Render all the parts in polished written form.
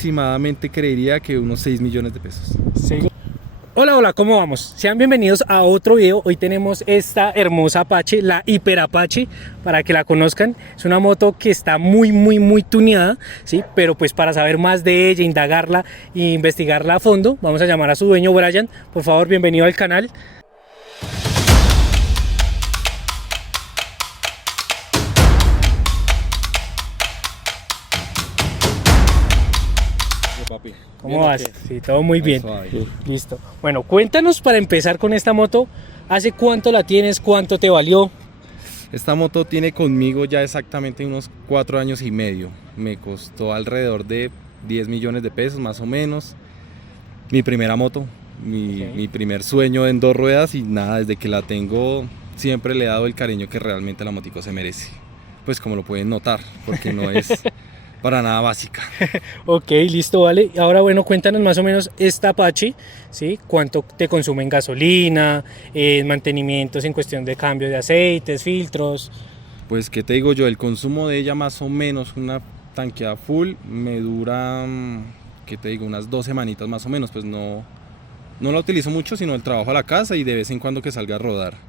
aproximadamente creería que unos 6 millones de pesos. Sí. Hola, hola, ¿cómo vamos? Sean bienvenidos a otro video. Hoy tenemos esta hermosa Apache, la Hiper Apache, para que la conozcan. Es una moto que está muy tuneada, ¿sí? Pero pues para saber más de ella, indagarla e investigarla a fondo, vamos a llamar a su dueño, Brian. Por favor, bienvenido al canal. Papi. ¿Cómo vas? Sí, todo muy bien. Suave. Listo. Bueno, cuéntanos para empezar con esta moto. ¿Hace cuánto la tienes? ¿Cuánto te valió? Esta moto tiene conmigo ya exactamente unos 4 años y medio. Me costó alrededor de 10 millones de pesos más o menos. Mi primera moto, mi primer sueño en 2 ruedas, y nada, desde que la tengo siempre le he dado el cariño que realmente la motico se merece. Pues como lo pueden notar, porque no es para nada básica. Ok, listo, vale. Ahora, bueno, cuéntanos más o menos esta Apache, ¿sí? ¿Cuánto te consume en gasolina, en mantenimientos en cuestión de cambio de aceites, filtros? Pues qué te digo yo, el consumo de ella más o menos, una tanqueada full, me dura, qué te digo, unas 2 semanitas más o menos. Pues no la utilizo mucho, sino el trabajo a la casa y de vez en cuando que salga a rodar.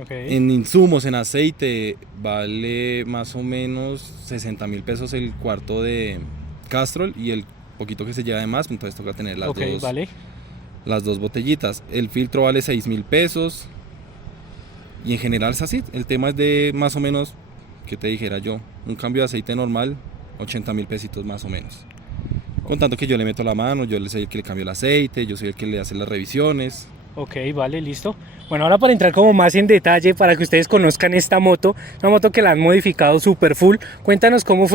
Okay. En insumos, en aceite, vale más o menos 60.000 pesos el cuarto de Castrol, y el poquito que se lleva de más, entonces toca tener las dos botellitas. El filtro vale 6.000 pesos, y en general es así. El tema es de más o menos, que te dijera yo, un cambio de aceite normal, 80.000 pesitos más o menos. Contando que yo le meto la mano, yo soy el que le cambio el aceite, yo soy el que le hace las revisiones. Ok, vale, listo. Bueno, ahora para entrar como más en detalle, para que ustedes conozcan esta moto, una moto que la han modificado super full. Cuéntanos cómo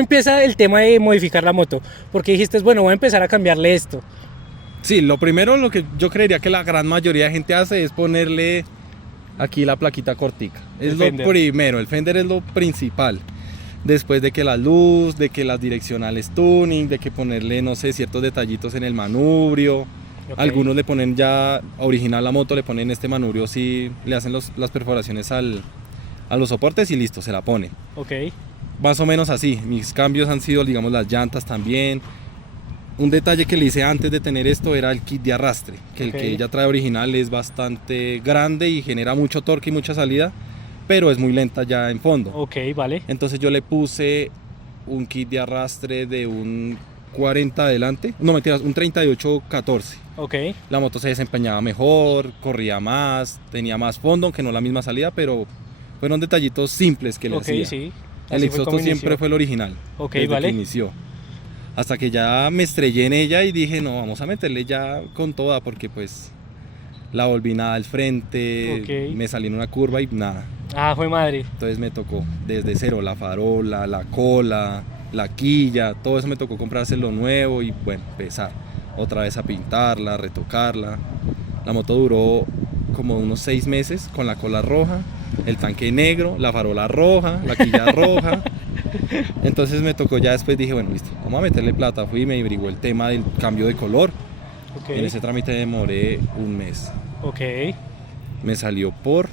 empieza el tema de modificar la moto, porque dijiste, bueno, voy a empezar a cambiarle esto. Sí, lo primero, lo que yo creería que la gran mayoría de gente hace es ponerle aquí la plaquita cortica. Es lo primero, el fender es lo principal. Después de que la luz, de que las direccionales tuning, de que ponerle, no sé, ciertos detallitos en el manubrio. Okay. Algunos le ponen ya original la moto, le ponen este manubrio, sí, le hacen las perforaciones a los soportes y listo, se la ponen. Okay. Más o menos así. Mis cambios han sido, digamos, las llantas también. Un detalle que le hice antes de tener esto era el kit de arrastre, que el que ella trae original es bastante grande y genera mucho torque y mucha salida, pero es muy lenta ya en fondo. Ok, vale. Entonces yo le puse un kit de arrastre de un 40 adelante, no mentiras, un 38-14. Ok. La moto se desempeñaba mejor, corría más, tenía más fondo, aunque no la misma salida, pero fueron detallitos simples que le hacía. Sí. El exhausto siempre fue el original. Ok, desde vale. que inició. Hasta que ya me estrellé en ella y dije, no, vamos a meterle ya con toda, porque pues la volví nada al frente, me salí en una curva y nada. Ah, fue madre. Entonces me tocó desde cero, la farola, la cola, la quilla, todo eso me tocó comprárselo nuevo y bueno, empezar otra vez a pintarla, a retocarla. La moto duró como unos 6 meses con la cola roja, el tanque negro, la farola roja, la quilla roja. Entonces me tocó ya después, dije, bueno, listo, vamos a meterle plata. Fui y me averiguó el tema del cambio de color. Okay. En ese trámite demoré un mes. Ok. Me salió por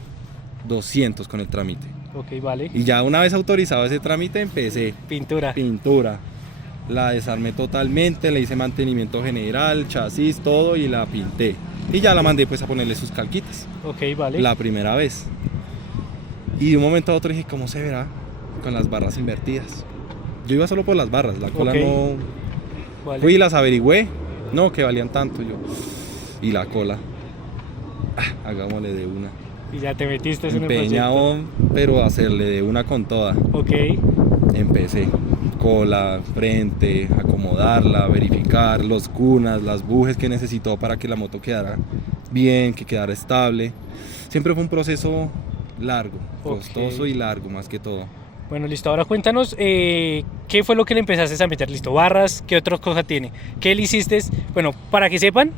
200 con el trámite. Ok, vale. Y ya una vez autorizado ese trámite, empecé. Pintura. La desarmé totalmente, le hice mantenimiento general, chasis, todo, y la pinté. Y ya la mandé pues a ponerle sus calquitas. Ok, vale. La primera vez. Y de un momento a otro dije, ¿cómo se verá con las barras invertidas? Yo iba solo por las barras, la cola no... Vale. Fui y las averigüé. No, que valían tanto yo. Y la cola. Hagámosle de una. Y ya te metiste en el proyecto. Empeñado, pero hacerle de una con toda. Ok. Empecé. Cola, frente, acomodarla, verificar los cunas, las bujes que necesitó para que la moto quedara bien, que quedara estable. Siempre fue un proceso largo, costoso y largo más que todo. Bueno, listo, ahora cuéntanos qué fue lo que le empezaste a meter. Listo, barras, ¿qué otra cosa tiene? ¿Qué le hiciste? Bueno, para que sepan,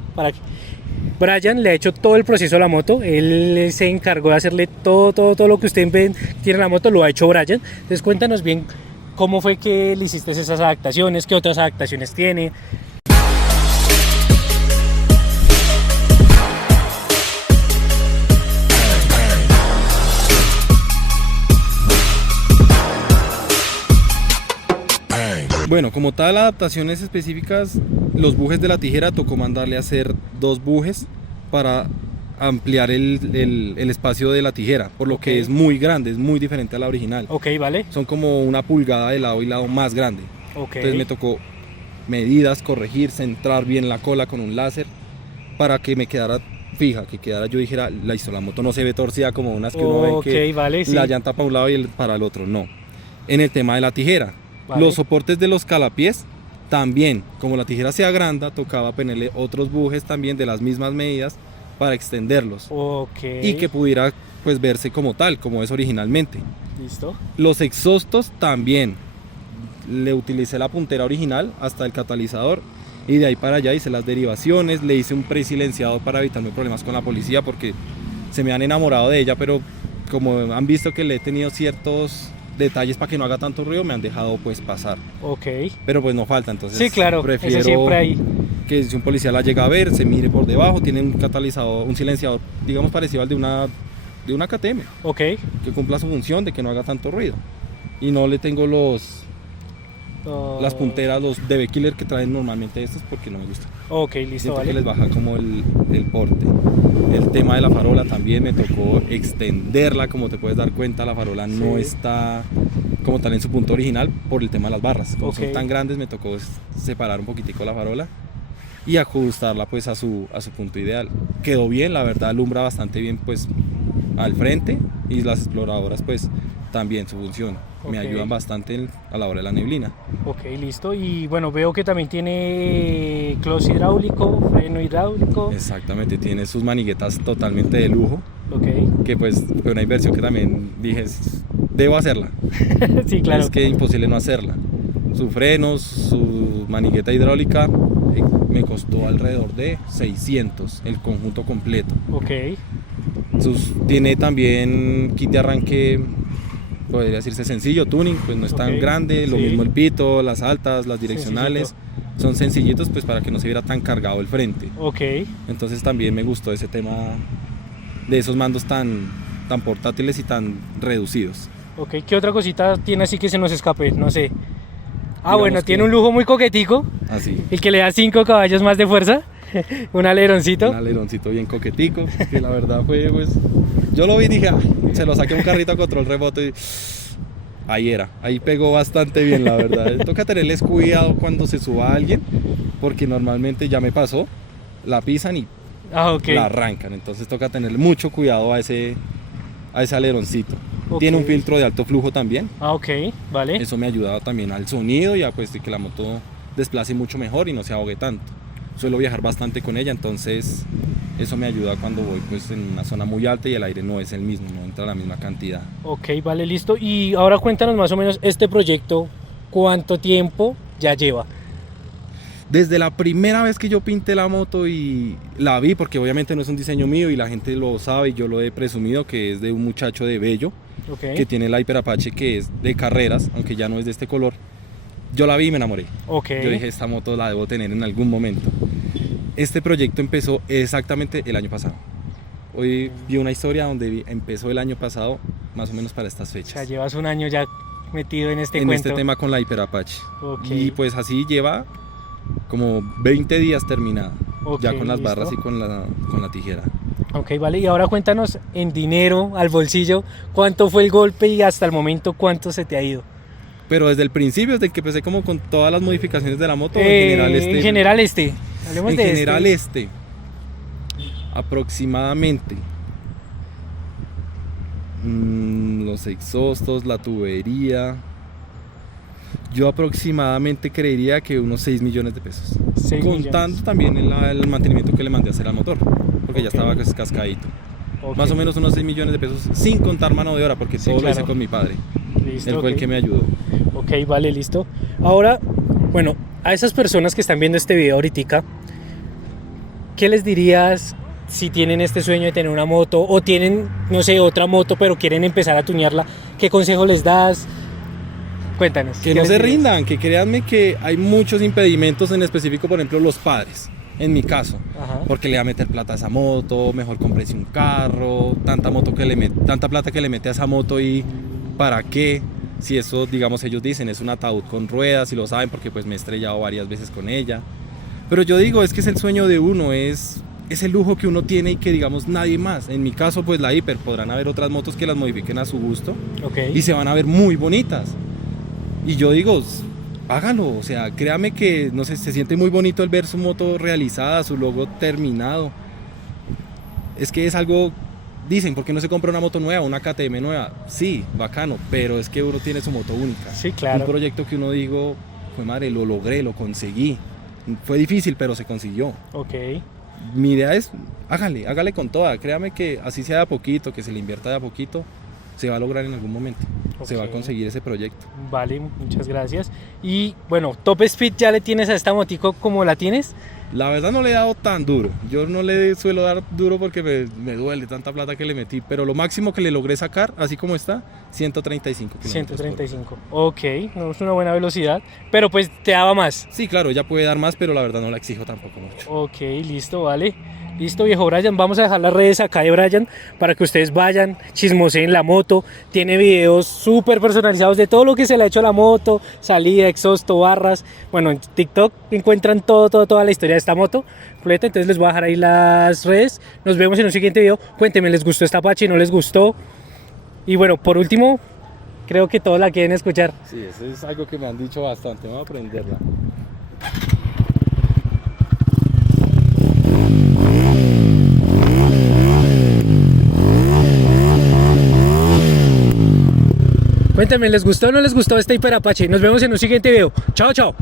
Brian le ha hecho todo el proceso a la moto. Él se encargó de hacerle todo lo que usted ven tiene en la moto, lo ha hecho Brian. Entonces cuéntanos bien cómo fue que le hiciste esas adaptaciones, qué otras adaptaciones tiene. Bueno, como tal, adaptaciones específicas, los bujes de la tijera tocó mandarle a hacer 2 bujes para ampliar el espacio de la tijera, por lo que es muy grande, es muy diferente a la original. Ok, vale. Son como 1 pulgada de lado y lado más grande. Ok. Entonces me tocó medidas, corregir, centrar bien la cola con un láser para que me quedara fija, que quedara, yo dijera, la moto no se ve torcida como unas que uno ve que vale, sí. la llanta para un lado y para el otro, no. En el tema de la tijera, Vale. los soportes de los calapiés también, como la tijera se agranda, tocaba ponerle otros bujes también de las mismas medidas para extenderlos y que pudiera pues verse como tal, como es originalmente. Listo. Los exhaustos también, le utilicé la puntera original hasta el catalizador y de ahí para allá hice las derivaciones, le hice un presilenciador para evitarme problemas con la policía porque se me han enamorado de ella, pero como han visto que le he tenido ciertos detalles para que no haga tanto ruido, me han dejado pues pasar. Ok. Pero pues no falta, entonces sí, claro, prefiero eso siempre hay. que si un policía la llega a ver, se mire por debajo, tiene un catalizador, un silenciador, digamos parecido al de una KTM, Ok. que cumpla su función de que no haga tanto ruido. Y no le tengo las punteras, los DB Killer que traen normalmente estos porque no me gustan. Ok, listo, Siento vale. que les baja como el porte. El tema de la farola también me tocó extenderla, como te puedes dar cuenta, la farola no está como tal en su punto original por el tema de las barras. Como son tan grandes, me tocó separar un poquitico la farola y ajustarla pues a su punto ideal. Quedó bien, la verdad alumbra bastante bien pues al frente y las exploradoras pues también su función. Me ayudan bastante a la hora de la neblina. Ok, listo. Y bueno, veo que también tiene close hidráulico, freno hidráulico. Exactamente, tiene sus maniguetas totalmente de lujo. Ok. Que pues fue una inversión que también dije, debo hacerla. Sí, claro. Es que es imposible no hacerla. Sus frenos, su manigueta hidráulica, me costó alrededor de 600 el conjunto completo. Ok. Tiene también kit de arranque, podría decirse sencillo, tuning, pues no es tan grande, lo mismo el pito, las altas, las direccionales, son sencillitos pues para que no se viera tan cargado el frente. Ok. Entonces también me gustó ese tema de esos mandos tan portátiles y tan reducidos. Ok, ¿qué otra cosita tiene así que se nos escape? No sé. Digamos bueno, tiene un lujo muy coquetico, así. el que le da 5 caballos más de fuerza, un aleroncito. Un aleroncito bien coquetico, que la verdad fue pues, yo lo vi y dije, se lo saqué un carrito a control remoto y ahí pegó bastante bien, la verdad. Toca tenerles cuidado cuando se suba alguien, porque normalmente ya me pasó, la pisan y la arrancan, entonces toca tener mucho cuidado a ese aleroncito. Tiene un filtro de alto flujo también. Ok, vale. Eso me ha ayudado también al sonido y a pues, que la moto desplace mucho mejor y no se ahogue tanto. Suelo viajar bastante con ella, entonces eso me ayuda cuando voy pues, en una zona muy alta y el aire no es el mismo, no entra la misma cantidad. Ok, vale, listo. Y ahora cuéntanos más o menos este proyecto, ¿cuánto tiempo ya lleva? Desde la primera vez que yo pinté la moto y la vi, porque obviamente no es un diseño mío y la gente lo sabe y yo lo he presumido, que es de un muchacho de Bello, que tiene la Hyper Apache que es de carreras, aunque ya no es de este color. Yo la vi y me enamoré. Yo dije, esta moto la debo tener en algún momento. Este proyecto empezó exactamente el año pasado. Hoy vi una historia donde empezó el año pasado, más o menos para estas fechas. O sea, llevas un año ya metido en este cuento. En este tema con la Hyper Apache. Y pues así lleva como 20 días terminada, ya con las barras y con la tijera. Ok, vale, y ahora cuéntanos en dinero, al bolsillo, ¿cuánto fue el golpe y hasta el momento cuánto se te ha ido? Pero desde el principio, desde que empecé como con todas las modificaciones de la moto, en general hablemos en de general aproximadamente los exhaustos, la tubería, yo aproximadamente creería que unos 6 millones de pesos. Contando también el mantenimiento que le mandé a hacer al motor, porque ya estaba cascadito. Más o menos unos 6 millones de pesos, sin contar mano de obra, porque todo lo hice con mi padre. Listo, él fue el que me ayudó. Ok, vale, listo. Ahora, bueno, a esas personas que están viendo este video ahorita, ¿qué les dirías si tienen este sueño de tener una moto o tienen, no sé, otra moto pero quieren empezar a tunearla? ¿Qué consejo les das? Cuéntanos. Que no se rindan, que créanme que hay muchos impedimentos, en específico, por ejemplo, los padres, en mi caso. Porque le va a meter plata a esa moto, mejor cómprese un carro, tanta plata que le mete a esa moto y ¿para qué? si eso, digamos, ellos dicen es un ataúd con ruedas, y lo saben porque pues me he estrellado varias veces con ella. Pero yo digo, es que es el sueño de uno, es el lujo que uno tiene y que digamos nadie más. En mi caso pues la Hiper, podrán haber otras motos que las modifiquen a su gusto, y se van a ver muy bonitas. Y yo digo, hágalo, o sea, créame que no sé, se siente muy bonito el ver su moto realizada, su logo terminado. Es que es algo, dicen, ¿por qué no se compra una moto nueva, una KTM nueva? Sí, bacano, pero es que uno tiene su moto única. Sí, claro. Un proyecto que uno digo, pues madre, lo logré, lo conseguí. Fue difícil, pero se consiguió. Ok. Mi idea es, hágale con toda, créame que así sea de a poquito, que se le invierta de a poquito, se va a lograr en algún momento, se va a conseguir ese proyecto. Vale, muchas gracias. Y bueno, Top Speed ya le tienes a esta motico como la tienes. La verdad no le he dado tan duro, yo no le suelo dar duro porque me duele tanta plata que le metí, pero lo máximo que le logré sacar, así como está, 135 km/h. 135, ok, no es una buena velocidad, pero pues te daba más. Sí, claro, ella puede dar más, pero la verdad no la exijo tampoco mucho. Ok, listo, vale. Listo, viejo Brian, vamos a dejar las redes acá de Brian para que ustedes vayan, chismoseen la moto. Tiene videos súper personalizados de todo lo que se le ha hecho a la moto, salida, exhausto, barras. Bueno, en TikTok encuentran toda la historia de esta moto completa, entonces les voy a dejar ahí las redes. Nos vemos en un siguiente video. Cuéntenme, ¿les gustó esta Apache? ¿No les gustó? Y bueno, por último, creo que todos la quieren escuchar. Sí, eso es algo que me han dicho bastante, voy a aprenderla. Cuéntenme, ¿les gustó o no les gustó esta Hiper Apache? Nos vemos en un siguiente video. Chao, chao.